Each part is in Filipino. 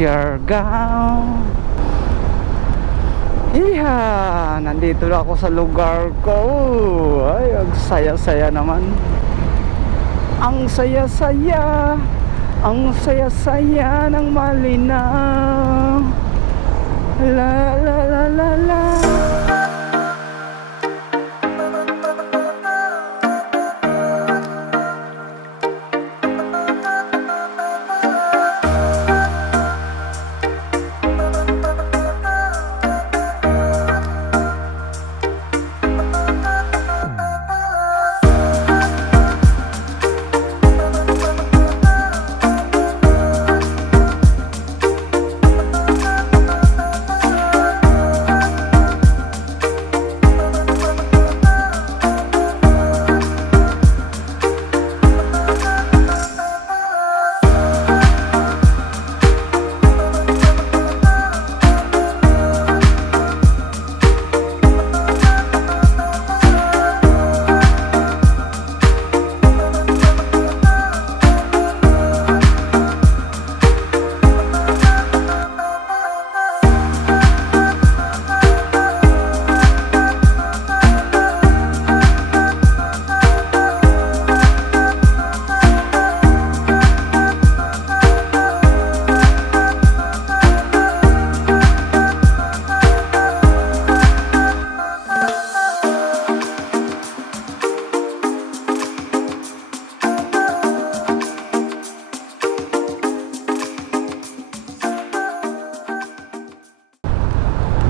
Siargao. Iya, nandito na ako sa lugar ko. Ay, ang saya-saya naman. Ang saya-saya. Ang saya-saya ng malinaw. La la la la la.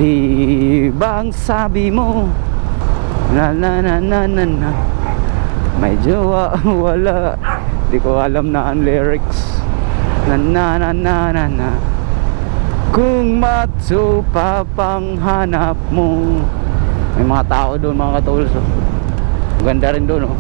Di ba ang sabi mo na na na na na na may jowa wala. Di ko alam na ang lyrics. Na na na na na na. Kung matso pa pang hanap mo. May mga tao doon, mga katuls. Ganda rin doon, oh.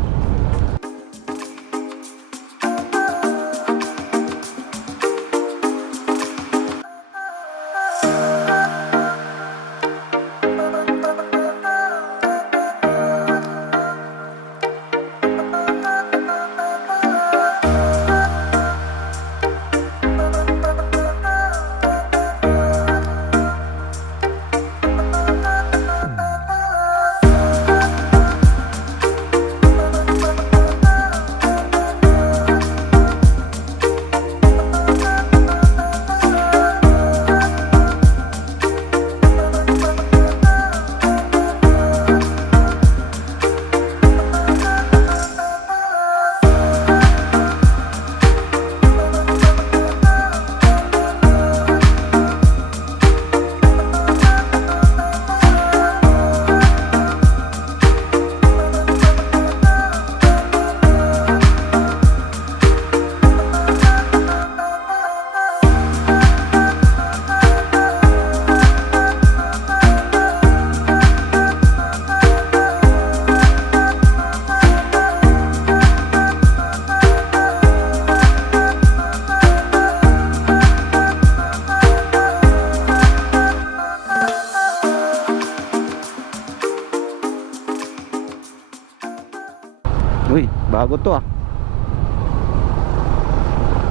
Uy, bago to ah.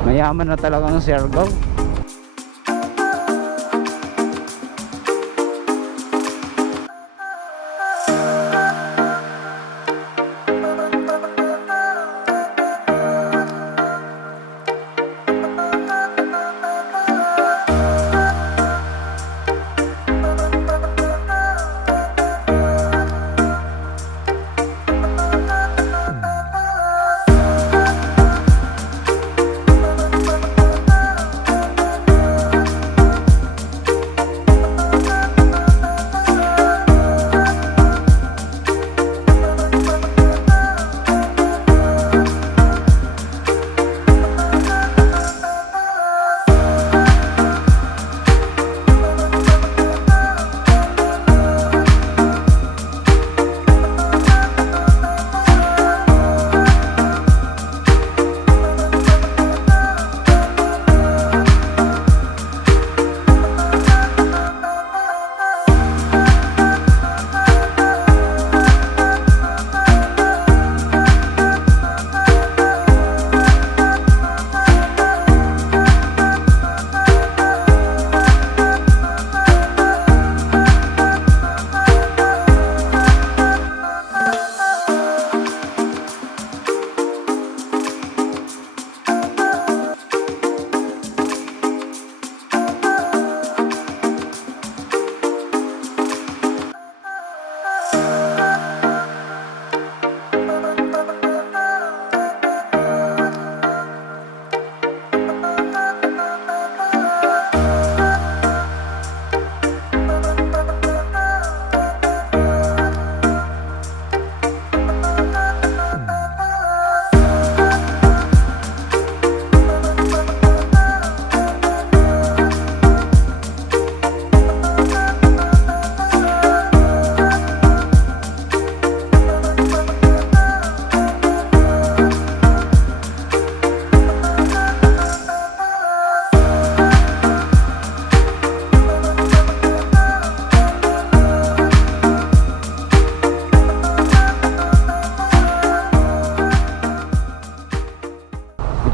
Mayaman na talaga ng Siargao.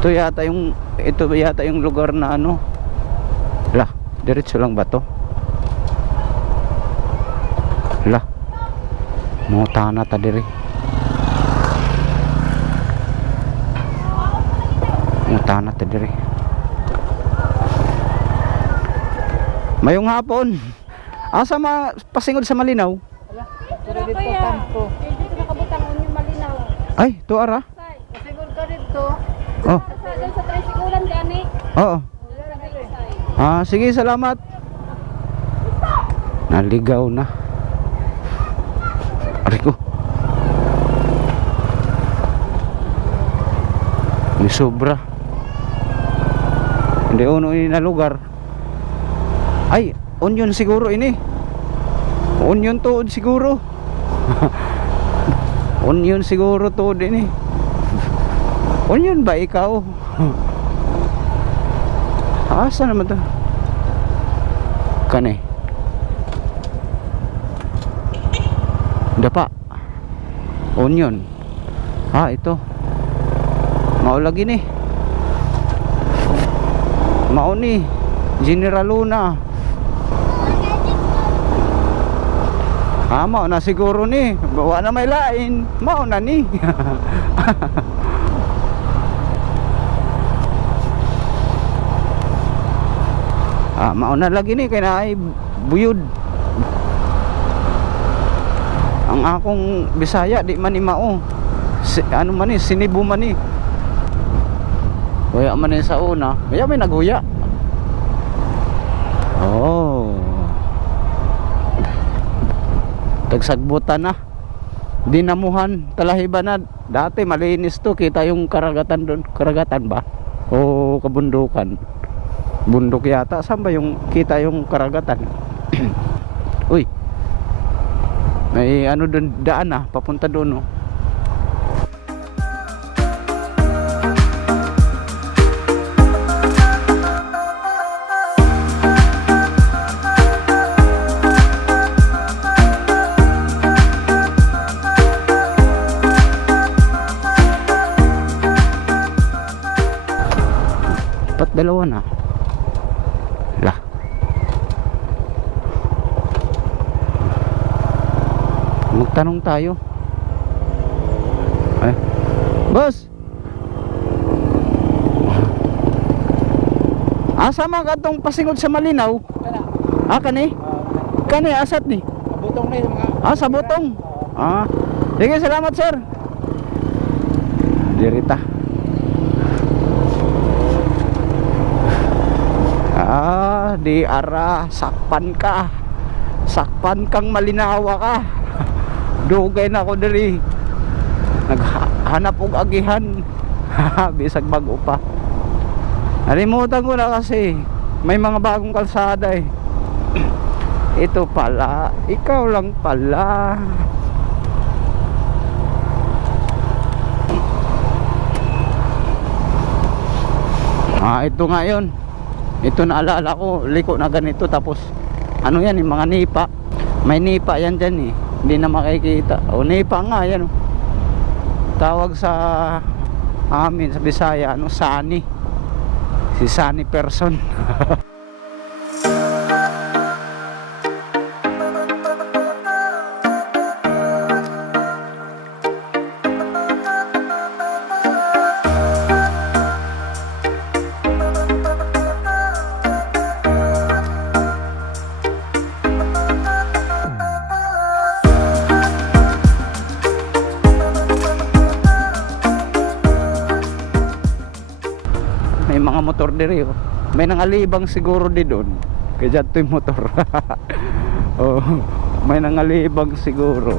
Ito yata yung lugar na ano. Lah, diretso lang ba to? Lah. Mutana ta diri. Mutana ta diri. Mayong hapon. Asa pasingod sa Malinaw? Pero dito kampo. Dito nakabutang yung Malinaw. Ay, to ara. Pasigod ka dito. Oh. Sa tricyclean gani. Oo. Sige, salamat. Naligaw na. Aray ko. May sobra. Hindi uno ini na lugar. Ay, onion siguro ini. Onion tuod siguro. Onion siguro tuod ini. Onion ba ikaw? Asa naman to? Kani. Dapa. Onion. Ito. Mao lagi ni. Mao ni General Luna. Mao na siguro ni. Bawa na may lain. Mao na ni. Mauna lagi ni kay na ay buyod. Ang akong Bisaya di man ni mao. Ano man ni sinibu man ni. Kuya man ni sa una, may naguya. Oh. Tagsagbutan na. Dinamuhan, talahiban na. Dati malinis to, kita yung karagatan doon. Karagatan ba? O kabundukan. Bundok yata. Saan ba yung kita yung karagatan? Uy, may ano doon, daan papunta doon. Dalawa na. Lah. Magtanong tayo. Ay. Boss. Asa man katong pasingod sa Malinaw? Kani? Kani asat ni? Butong na yung mga. Sa butong. Sige, salamat sir. Dirita. Di ara sakpan ka. Sakpan kang malinawa ka. Dugay na ako diri. Naghanap og agihan. Bisag bago pa. Nalimutan ko na kasi may mga bagong kalsada eh. Ito pala, ikaw lang pala. Ito nga yun. Ito naalala ko, liko na ganito tapos ano yan, yung mga nipa. May nipa yan dyan eh. Hindi na makikita. Nipa nga yan. Tawag sa amin sa Bisaya, sani. Si Sani person. May mga motor diri oh. May nangalibang siguro di doon. Kaya dyan to yung motor. Oh, may nangalibang siguro.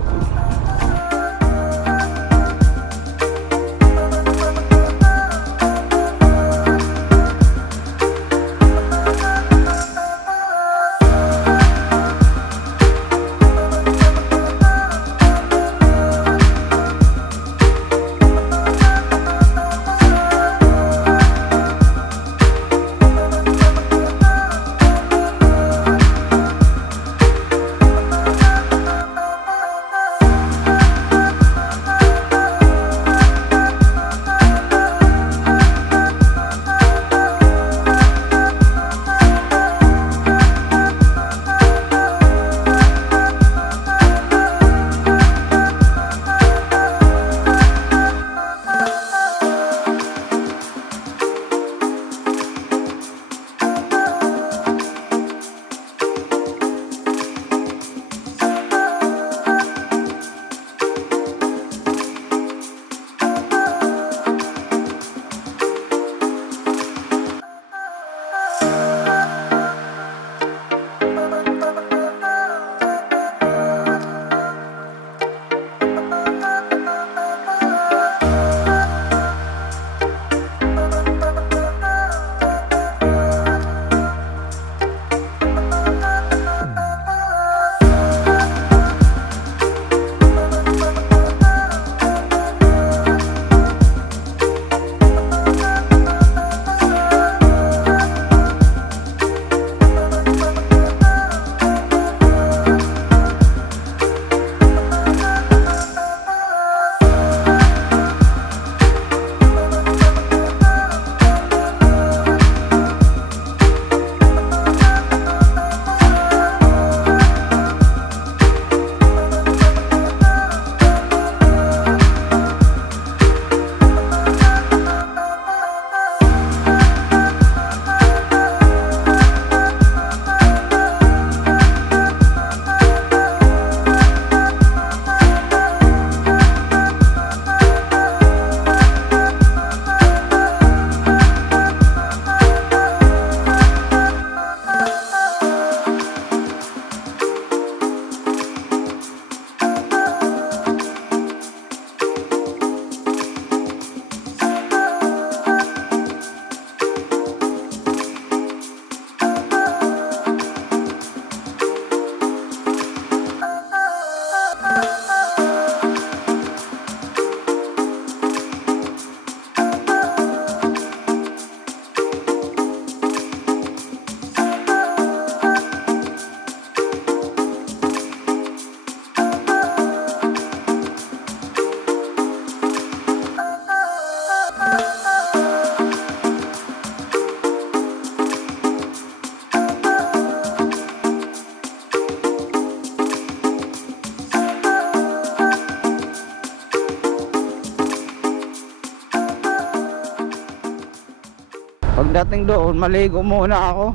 Pagdating doon, maligo muna ako.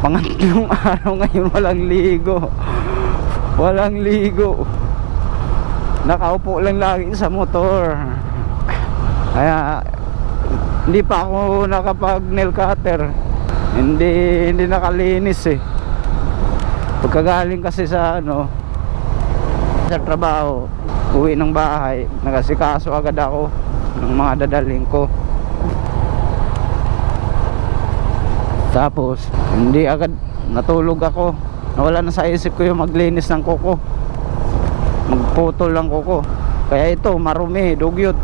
Pangatlong araw ngayon walang ligo. Walang ligo. Nakaupo lang lagi sa motor. Kaya hindi pa ako nakapag nail cutter. Hindi nakalinis eh. Pagkagaling kasi sa sa trabaho, uwi ng bahay, nagasikaso agad ako ng mga dadaling ko. Tapos hindi agad natulog ako. Nawala na sa isip ko yung maglinis ng kuko, magputol ng kuko. Kaya ito marumi, dugyot.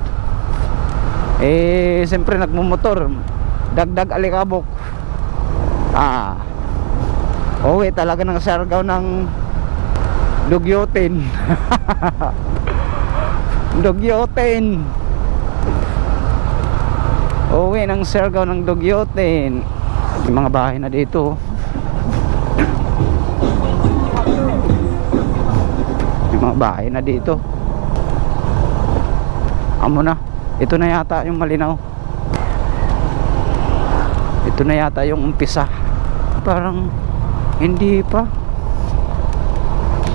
Siyempre nagmumotor, dagdag alikabok. Uwi talaga ng sargaw ng dugyotin. Dugyotin. Uwi ng sargaw ng dugyotin. Yung mga bahay na dito. Yung mga bahay na dito. Amo na. Ito na yata yung malinaw. Ito na yata yung umpisa. Parang hindi pa.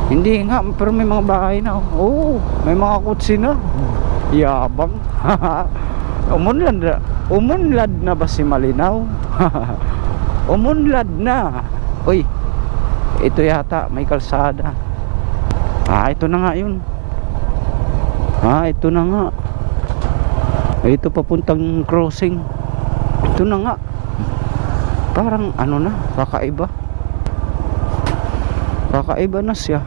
Hindi nga, pero may mga bahay na. Oo, may mga kutsi na. Yabang. Umunlad na ba si Malinaw? Umunlad na. Uy, ito yata may kalsada. Ito na nga yun. Ito na nga. Ito papuntang crossing. Ito na nga. Parang na, kakaiba. Kakaiba na siya.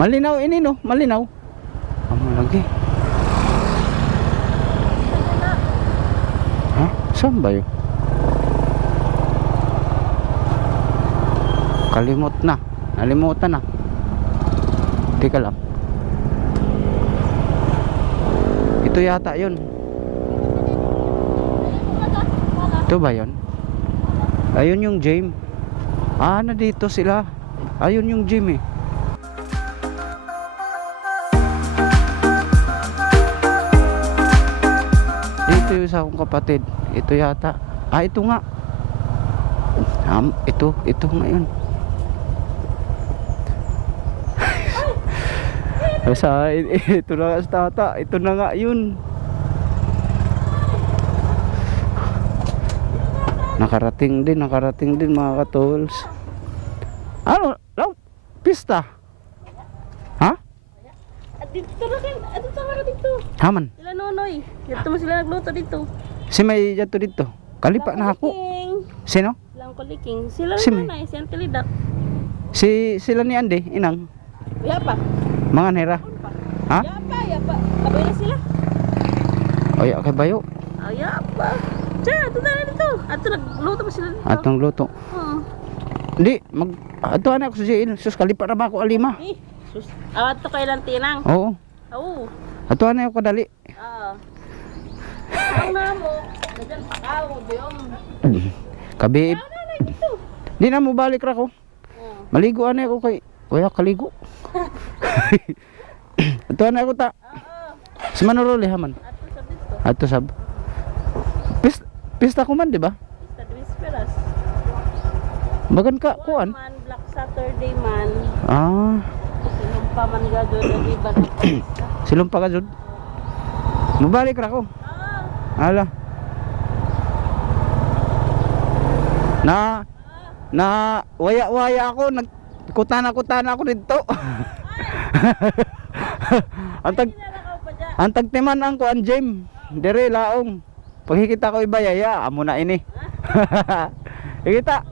Malinaw ini no, malinaw. Malagi. Saan ba yun? Kalimot na. Nalimutan na. Teka lang. Ito yata yun. Ito ba yun? Ayun yung gym. Nandito sila. Ayun yung gym eh. Ito yung isa kong kapatid. Ito yata. Ito nga. Ito nga yun. Ito na nga sa tata. Ito na nga yun. Nakarating din mga katools. Pista? Ha? Dito na kayo. Sama ka dito. Haman. Sila Nonoy. Dito mo sila nagluto dito. Si may jato dito. Kalipa na ako. Sino? Silang kuliking. Sila Si si nanay. Siyan kalidak. Sila ni Ande, inang. Yapa. Mga nera. Ha? Yapa. Kabay na sila. Oy, kay bayo. Yapa. Tiyan, ito na dito. Ato nagluto mo sila dito. Atong luto. Hindi, ato na ako sa jail. Sus, kalipa na ba ako alima? Sus. Ato kailan tinang. Oo. Oo. Ato na ako kadali. Ang namo. Diyan pakaw, diyon. Kabi. Di na mo balik ra ko. Maligo ana ako kay wala kaligo. Ato na ako ta. Si Manuruli haman. Ato sab. Pista ko man, di ba? Pista de Visperas. Bagan ka kuan. Man Black Saturday man. Silumpa man gado di ba na pista. Silumpa ka jud. Mabalik ra ko. Ala. Na waya-waya ako Kutana ako dito. Antag Nalakaw pa dyan. antag timan ang kuan Jim. Dire laong. Pagkikita ko ibayaya, amo na ini. Ikita.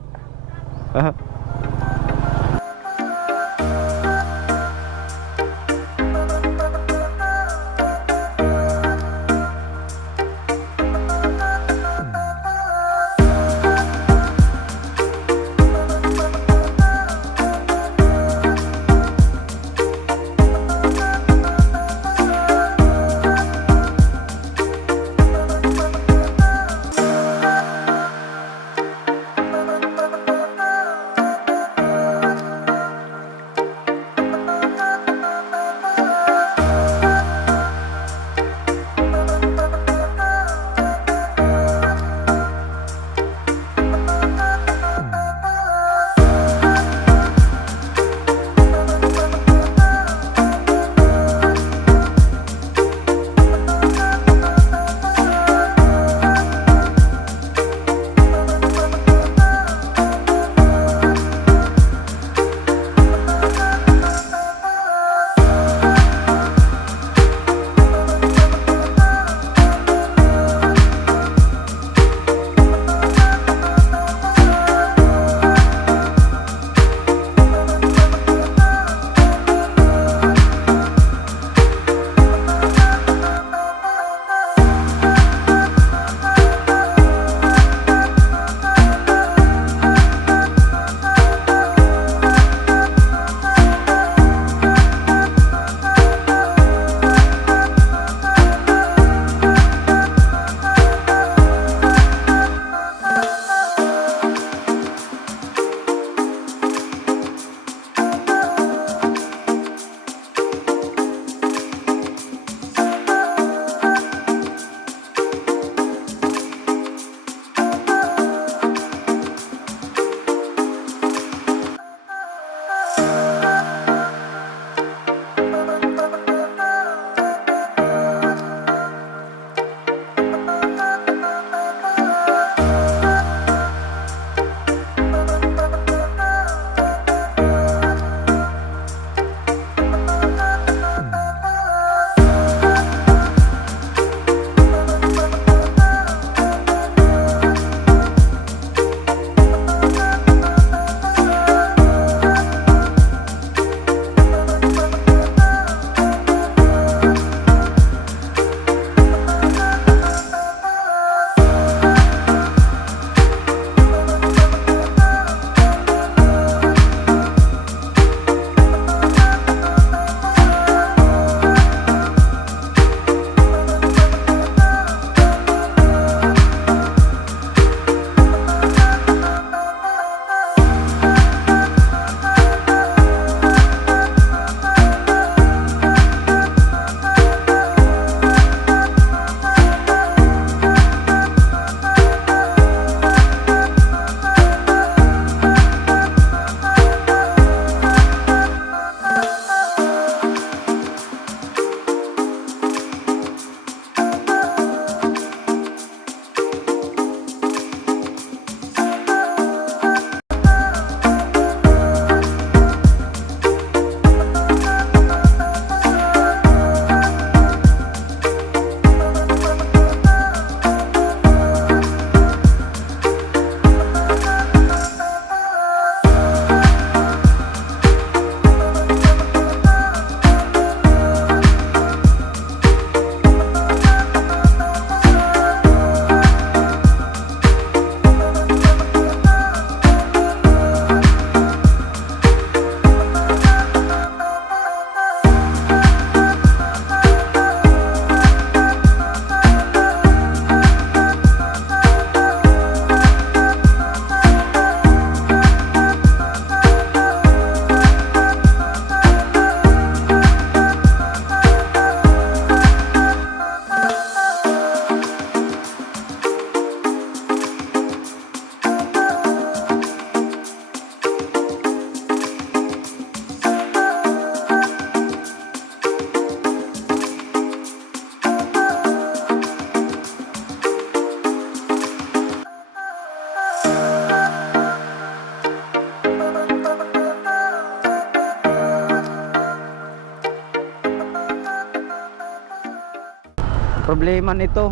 problema nito.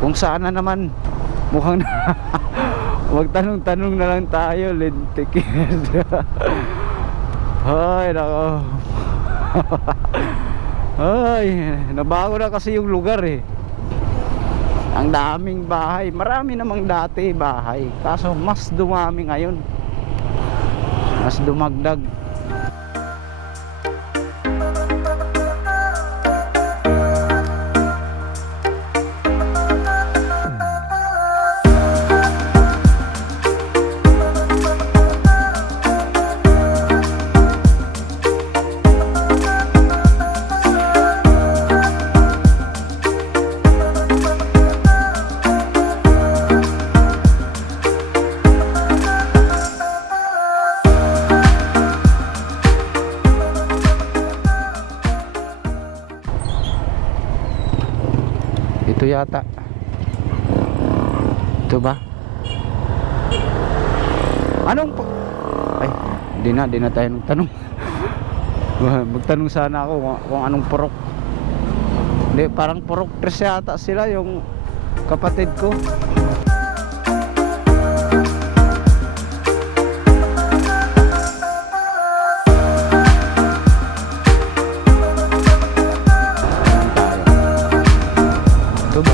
Kung saan na naman mukhang magtanong-tanong na lang tayo, lintik. Ay, nako. Ay, nabago na kasi yung lugar eh. Ang daming bahay. Marami namang dati bahay, kaso mas dumami ngayon. Mas dumagdag. Ito yata. Ito ba? Anong po? Ay, di na tayo nagtanong. Magtanong sana ako kung anong purok. Hindi, parang purok tres yata sila, yung kapatid ko. Ito ba?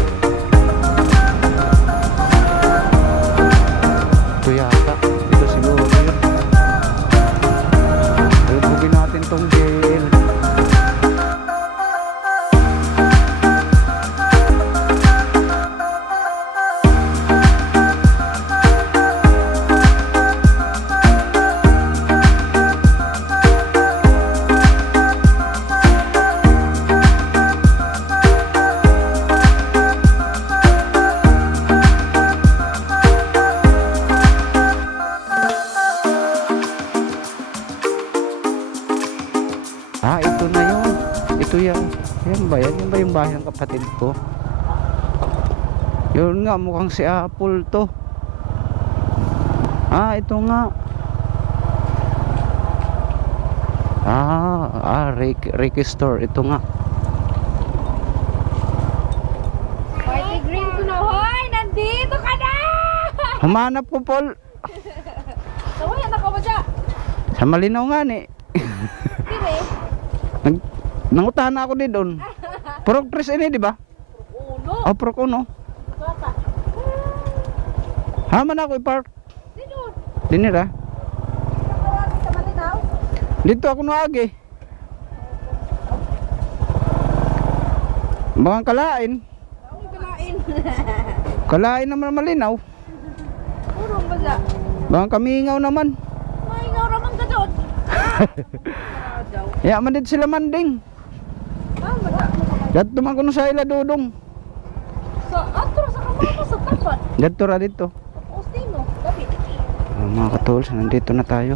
Ito yata. Ito siguro yun. Lubugin natin tong jail. Ah, ito na yun. Ito yan. Yan ba yan? Yan ba yung bahay ng kapatid ko? Yun nga, mukhang si Apple to. Ah, ito nga. Ricky Store. Ito nga. Party green ko na. Hoy, nandito ka na! Humanap ko, Paul. Nawaya na ka ba dyan? Sa Malinaw nga ni. Dire. Nangutahan na ako din doon. Purok tres ini, di ba? Uno. Oh, purok uno. Bata. Haman ako i-park. Dito. Dinira. Nakawagi sa Malinaw. Dito ako naagi. Baka kalain. Ako kalain. Kalain naman Malinaw. Puro ba dyan? Baka kamingaw naman. Mahingaw raman ka doon. Ya man din sila manding. Ah, mada. Dito man kuno sa ila dudong. Sa atro sa kamama sa tapat. Dito ra dito. Ostino. Gabi. Mga katols, nandito na tayo.